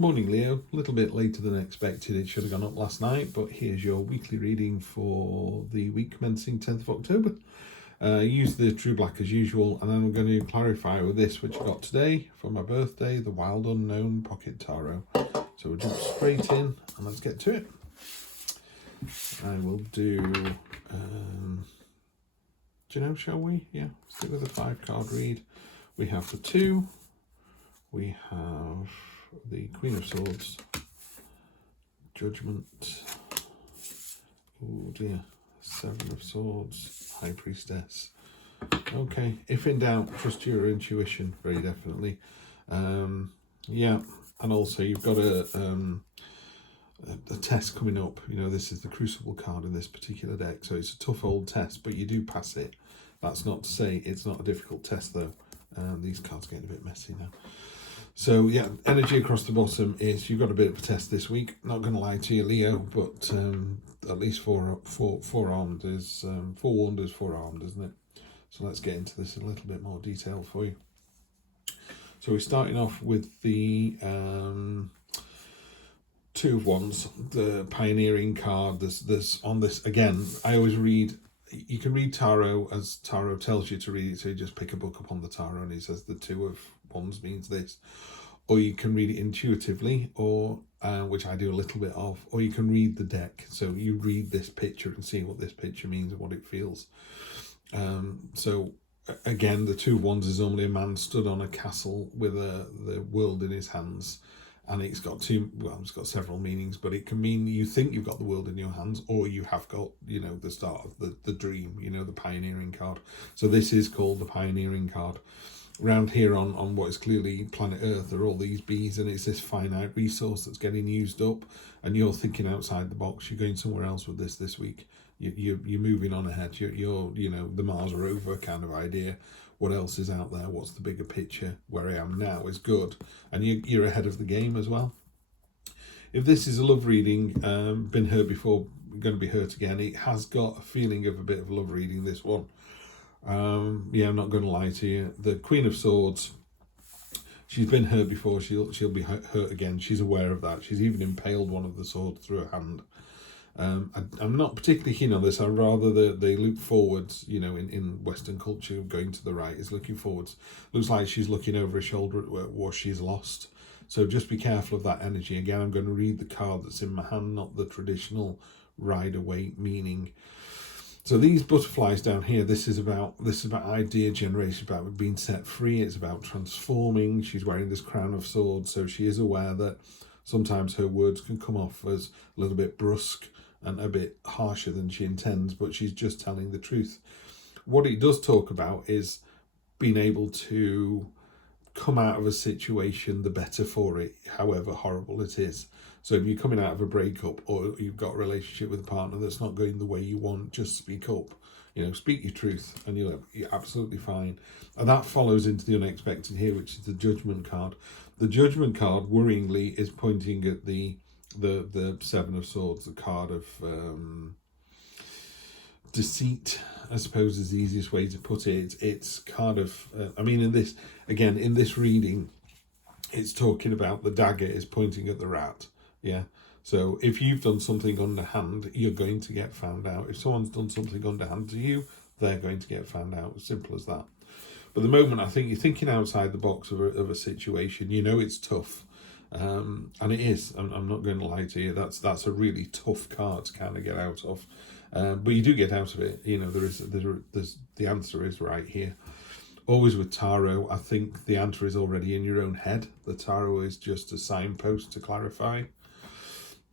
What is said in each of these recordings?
Morning Leo, a little bit later than expected. It should have gone up last night, but here's your weekly reading for the week commencing 10th of October. Use the True Black as usual, and then I'm going to clarify with this, which I got today for my birthday, the Wild Unknown Pocket Tarot. So we'll jump straight in and let's get to it. I will do, shall we? Yeah, stick with the 5-card read. We have the 2, we have the Queen of Swords, Judgment, oh dear, 7 of Swords, High Priestess. Okay, if in doubt, trust your intuition, very definitely. Yeah, and also you've got a test coming up. You know, this is the Crucible card in this particular deck, so it's a tough old test, but you do pass it. That's not to say it's not a difficult test, though. These cards are getting a bit messy now. So yeah, energy across the bottom is you've got a bit of a test this week. Not going to lie to you, Leo, but at least forearmed is forewarned is forearmed, isn't it? So let's get into this in a little bit more detail for you. So we're starting off with the 2 of Wands, the pioneering card. There's on this again. I always read. You can read tarot as tarot tells you to read it, so you just pick a book up on the tarot and he says the 2 of Wands means this. Or you can read it intuitively, or which I do a little bit of, or you can read the deck. So you read this picture and see what this picture means and what it feels. So again, the 2 of Wands is normally a man stood on a castle with the world in his hands. And it's got it's got several meanings, but it can mean you think you've got the world in your hands, or you have got, the start of the dream, the pioneering card. So this is called the pioneering card. Around here on what is clearly planet Earth, there are all these bees, and it's this finite resource that's getting used up, and you're thinking outside the box. You're going somewhere else with this week. You're moving on ahead. You're the Mars rover kind of idea. What else is out there? What's the bigger picture? Where I am now is good, and you're ahead of the game as well. If this is a love reading, been hurt before, going to be hurt again. It has got a feeling of a bit of love reading, this one. Yeah, I'm not going to lie to you. The Queen of Swords, she's been hurt before. She'll be hurt again. She's aware of that. She's even impaled one of the swords through her hand. I'm not particularly keen on this. I'd rather they look forwards, in Western culture, going to the right is looking forwards. Looks like she's looking over her shoulder at what she's lost. So just be careful of that energy. Again, I'm going to read the card that's in my hand, not the traditional Rider-Waite meaning. So these butterflies down here, this is about idea generation, about being set free. It's about transforming. She's wearing this crown of swords, so she is aware that sometimes her words can come off as a little bit brusque and a bit harsher than she intends, but she's just telling the truth. What it does talk about is being able to come out of a situation the better for it, however horrible it is. So if you're coming out of a breakup, or you've got a relationship with a partner that's not going the way you want, just speak up. Speak your truth, and you're absolutely fine. And that follows into the unexpected here, which is the Judgment card. The Judgment card, worryingly, is pointing at the 7 of Swords, the card of deceit, I suppose is the easiest way to put it. It's kind of, in this reading, it's talking about the dagger is pointing at the rat. Yeah. So if you've done something underhand, you're going to get found out. If someone's done something underhand to you, they're going to get found out. As simple as that. But the moment I think you're thinking outside the box of a situation, it's tough. And it is. I'm not going to lie to you. That's a really tough card to kind of get out of. But you do get out of it. There's the answer is right here. Always with tarot, I think the answer is already in your own head. The tarot is just a signpost to clarify.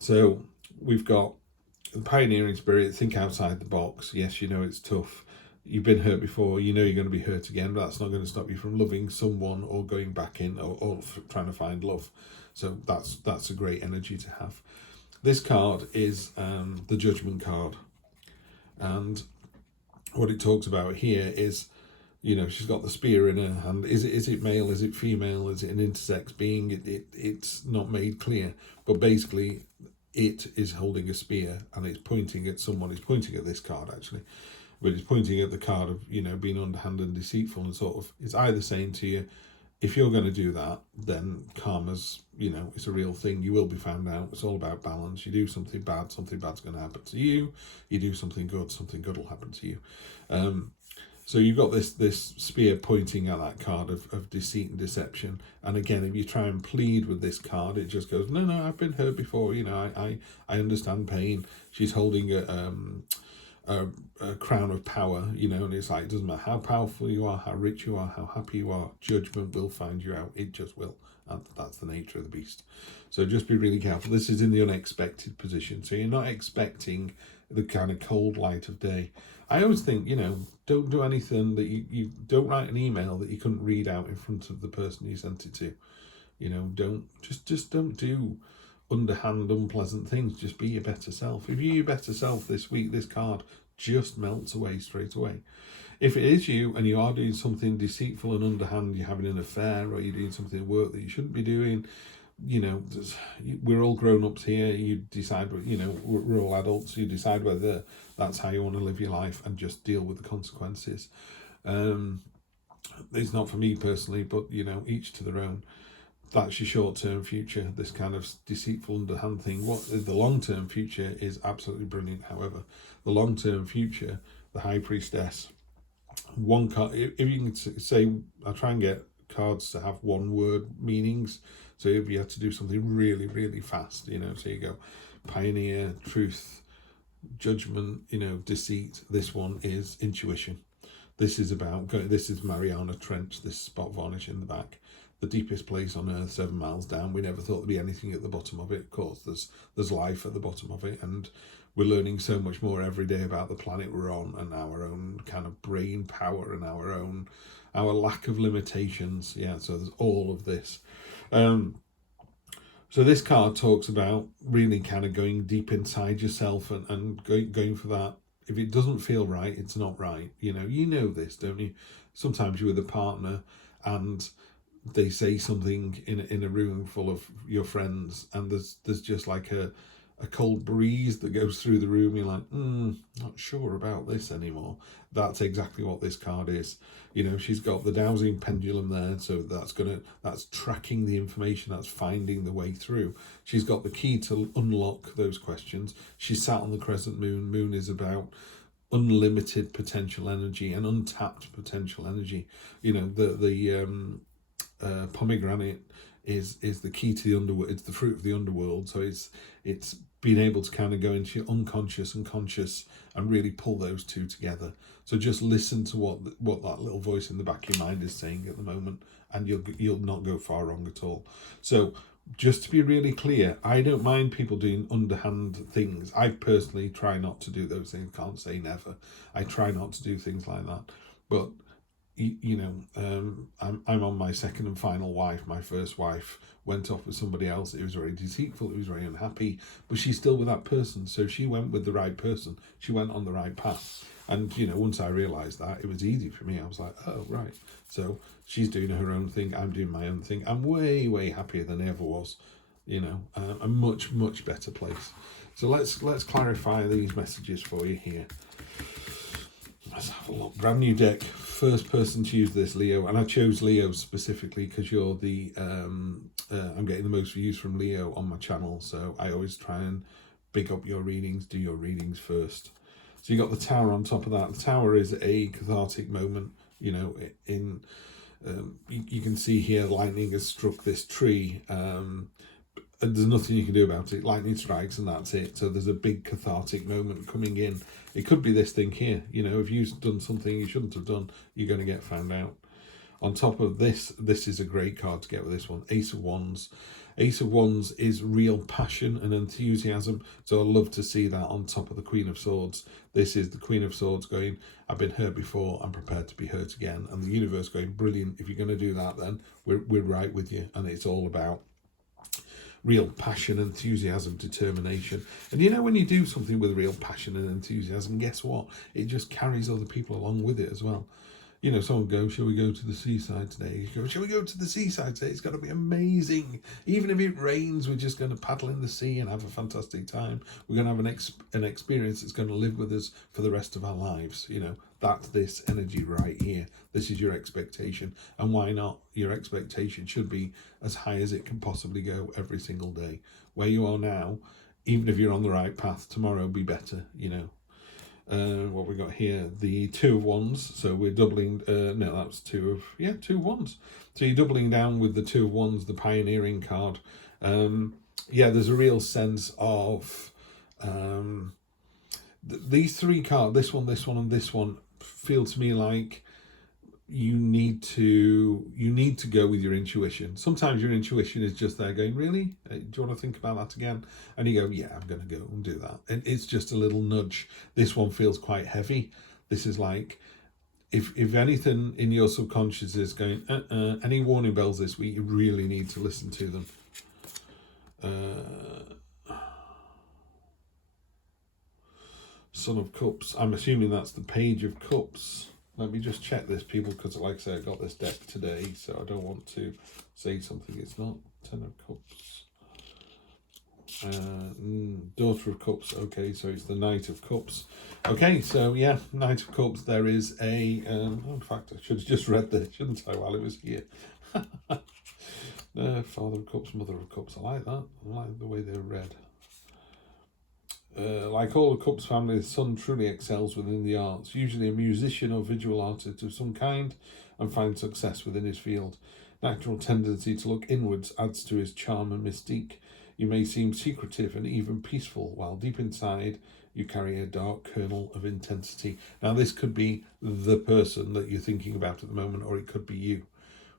So we've got the pioneering spirit, think outside the box. Yes, it's tough. You've been hurt before, you're going to be hurt again, but that's not going to stop you from loving someone or going back in or trying to find love. So that's a great energy to have. This card is the Judgment card. And what it talks about here is, she's got the spear in her hand. Is it male? Is it female? Is it an intersex being? It's not made clear. But basically, it is holding a spear and it's pointing at someone. It's pointing at this card, actually. But it's pointing at the card of, being underhand and deceitful, and sort of, it's either saying to you, if you're going to do that, then karma's, it's a real thing. You will be found out. It's all about balance. You do something bad's going to happen to you. You do something good will happen to you. So you've got this spear pointing at that card of deceit and deception. And again, if you try and plead with this card, it just goes, no, I've been hurt before. I understand pain. She's holding a crown of power, and it's like, it doesn't matter how powerful you are, how rich you are, how happy you are, judgment will find you out. It just will. That's the nature of the beast. So just be really careful. This is in the unexpected position. So you're not expecting the kind of cold light of day. I always think, don't do anything that you don't write an email that you couldn't read out in front of the person you sent it to. Just don't do underhand, unpleasant things. Just be your better self. If you're your better self this week, this card just melts away straight away. If it is you and you are doing something deceitful and underhand, you're having an affair or you're doing something at work that you shouldn't be doing, we're all grown-ups here. You decide, we're all adults. You decide whether that's how you want to live your life and just deal with the consequences. It's not for me personally, but, each to their own. That's your short-term future, this kind of deceitful underhand thing. What the long-term future is absolutely brilliant. However, the long-term future, the High Priestess, one card, if you can say, I try and get cards to have one-word meanings. So if you had to do something really, really fast, so you go pioneer, truth, judgment, deceit. This one is intuition. This is about, this is Mariana Trench, this spot varnish in the back. The deepest place on Earth, 7 miles down. We never thought there'd be anything at the bottom of it. Of course, there's life at the bottom of it, and we're learning so much more every day about the planet we're on and our own kind of brain power and our lack of limitations. Yeah, so there's all of this. So this card talks about really kind of going deep inside yourself and going for that. If it doesn't feel right, it's not right. You know this, don't you? Sometimes you're with a partner and they say something in a room full of your friends, and there's just like a cold breeze that goes through the room. You're like, not sure about this anymore. That's exactly what this card is. She's got the dowsing pendulum there, so that's tracking the information, that's finding the way through. She's got the key to unlock those questions. She's sat on the crescent moon. Moon is about unlimited potential energy and untapped potential energy. The pomegranate is the key to the underworld. It's the fruit of the underworld. So it's being able to kind of go into your unconscious and conscious and really pull those two together. So just listen to what that little voice in the back of your mind is saying at the moment, and you'll not go far wrong at all. So just to be really clear, I don't mind people doing underhand things. I personally try not to do those things. Can't say never. I try not to do things like that. But I'm on my second and final wife. My first wife went off with somebody else. It was very deceitful. It was very unhappy, but she's still with that person. So she went with the right person. She went on the right path. And, once I realised that, it was easy for me. I was like, oh, right. So she's doing her own thing. I'm doing my own thing. I'm way, way happier than I ever was, a much, much better place. So let's clarify these messages for you here. Let's have a look. Brand new deck. First person to use this, Leo. And I chose Leo specifically because you're the... I'm getting the most views from Leo on my channel. So I always try and big up your readings. Do your readings first. So you got the Tower on top of that. The Tower is a cathartic moment. You can see here lightning has struck this tree. And there's nothing you can do about it. Lightning strikes and that's it. So there's a big cathartic moment coming in. It could be this thing here. If you've done something you shouldn't have done, you're going to get found out. On top of this is a great card to get with this one. Ace of Wands. Ace of Wands is real passion and enthusiasm. So I love to see that on top of the Queen of Swords. This is the Queen of Swords going, I've been hurt before, I'm prepared to be hurt again. And the universe going, brilliant. If you're going to do that, then we're right with you. And it's all about real passion, enthusiasm, determination. And when you do something with real passion and enthusiasm, guess what? It just carries other people along with it as well. you know, someone goes, shall we go to the seaside today? You go, shall we go to the seaside today? It's going to be amazing. Even if it rains, we're just going to paddle in the sea and have a fantastic time. We're going to have an experience that's going to live with us for the rest of our lives. You know, that's this energy right here. This is your expectation. And why not? Your expectation should be as high as it can possibly go every single day. Where you are now, even if you're on the right path, tomorrow will be better, you know. What we got here, the Two of Wands, so we're doubling, no, that's Two of Wands. So you're doubling down with the Two of Wands, the pioneering card. Yeah, there's a real sense of these three cards, this one, and this one, feel to me like you need to go with your intuition. Sometimes your intuition is just there going, really? Do you want to think about that again? And you go, yeah, I'm going to go and do that. And it's just a little nudge. This one feels quite heavy. This is like, if anything in your subconscious is going, any warning bells this week, you really need to listen to them. Son of Cups. I'm assuming that's the Page of Cups. Let me just check this, people, because like I say, I got this deck today, so I don't want to say something it's not. Ten of Cups. Daughter of Cups. Okay, so it's the Knight of Cups. Okay, so yeah, Knight of Cups. There is a... in fact, I should have just read this, shouldn't I, while it was here. Father of Cups, Mother of Cups. I like that. I like the way they're read. Like all the Cups family, the son truly excels within the arts, usually a musician or visual artist of some kind, and finds success within his field. Natural tendency to look inwards adds to his charm and mystique. You may seem secretive and even peaceful, while deep inside you carry a dark kernel of intensity. Now, this could be the person that you're thinking about at the moment, or it could be you.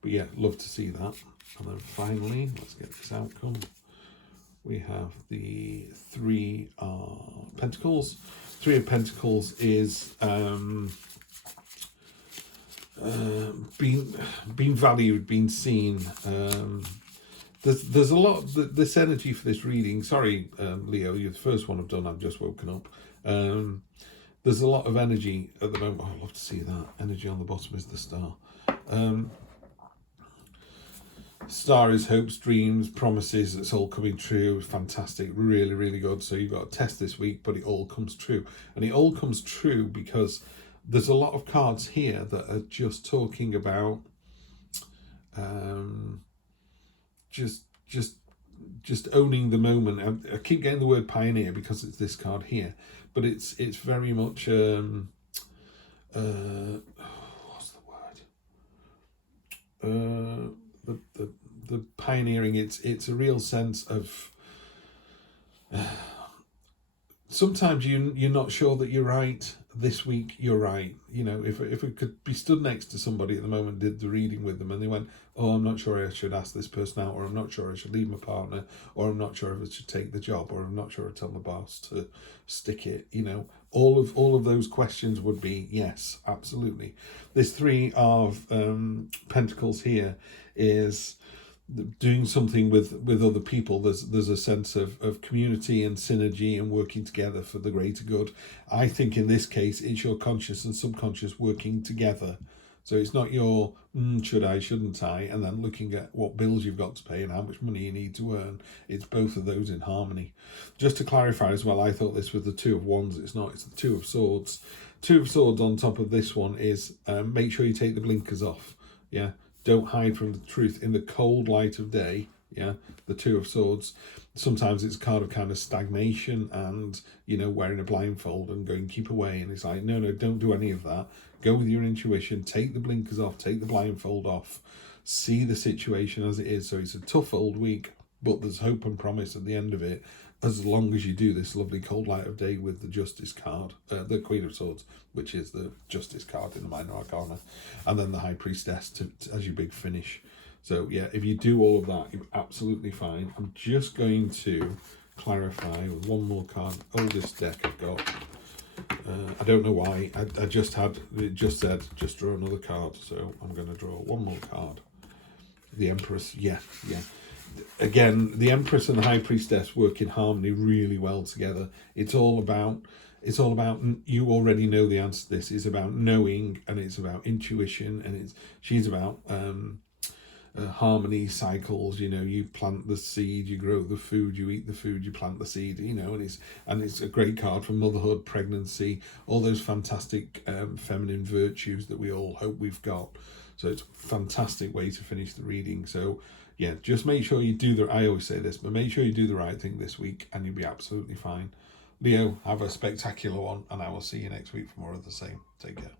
But yeah, love to see that. And then finally, let's get this outcome. We have the Three of Pentacles. Three of Pentacles is being valued, being seen. There's a lot of this energy for this reading. Sorry, Leo, you're the first one I've done. I've just woken up. There's a lot of energy at the moment. Oh, I'd love to see that. Energy on the bottom is the Star. Star is hopes, dreams, promises. It's all coming true. Fantastic. Really, really good. So you've got a test this week, but it all comes true. And it all comes true because there's a lot of cards here that are just talking about just owning the moment. I keep getting the word pioneer because it's this card here, but it's very much what's the word? The pioneering. It's a real sense of sometimes you're not sure that you're right. This week you're right. You know, if we could be stood next to somebody at the moment, did the reading with them, and they went, oh, I'm not sure I should ask this person out, or I'm not sure I should leave my partner, or I'm not sure if I should take the job, or I'm not sure I tell my boss to stick it. You know, all of those questions would be yes, absolutely. This Three of Pentacles here is doing something with other people. There's a sense of community and synergy and working together for the greater good. I think in this case it's your conscious and subconscious working together. So it's not your should I, shouldn't I, and then looking at what bills you've got to pay and how much money you need to earn. It's both of those in harmony. Just to clarify as well, I thought this was the Two of Wands. It's not. It's the Two of Swords. Two of Swords on top of this one is make sure you take the blinkers off. Yeah. Don't hide from the truth in the cold light of day. Yeah, the Two of Swords. Sometimes it's a card of kind of stagnation and, you know, wearing a blindfold and going, keep away. And it's like, no, don't do any of that. Go with your intuition. Take the blinkers off. Take the blindfold off. See the situation as it is. So it's a tough old week, but there's hope and promise at the end of it, as long as you do this lovely cold light of day with the Justice card, the Queen of Swords, which is the Justice card in the Minor Arcana, and then the High Priestess as your big finish. So yeah, if you do all of that, you're absolutely fine. I'm just going to clarify with one more card. Oldest deck I've got. I don't know why. I just had, it just said, just draw another card. So I'm going to draw one more card. The Empress, yeah. Again, the Empress and the High Priestess work in harmony really well together. It's all about it's all about, you already know the answer to this. It's about knowing, and it's about intuition, and she's about harmony, cycles. You plant the seed, you grow the food, you eat the food, you plant the seed. And it's a great card for motherhood, pregnancy, all those fantastic feminine virtues that we all hope we've got. So it's a fantastic way to finish the reading. So yeah, just make sure you do I always say this, but make sure you do the right thing this week, and you'll be absolutely fine. Leo, have a spectacular one, and I will see you next week for more of the same. Take care.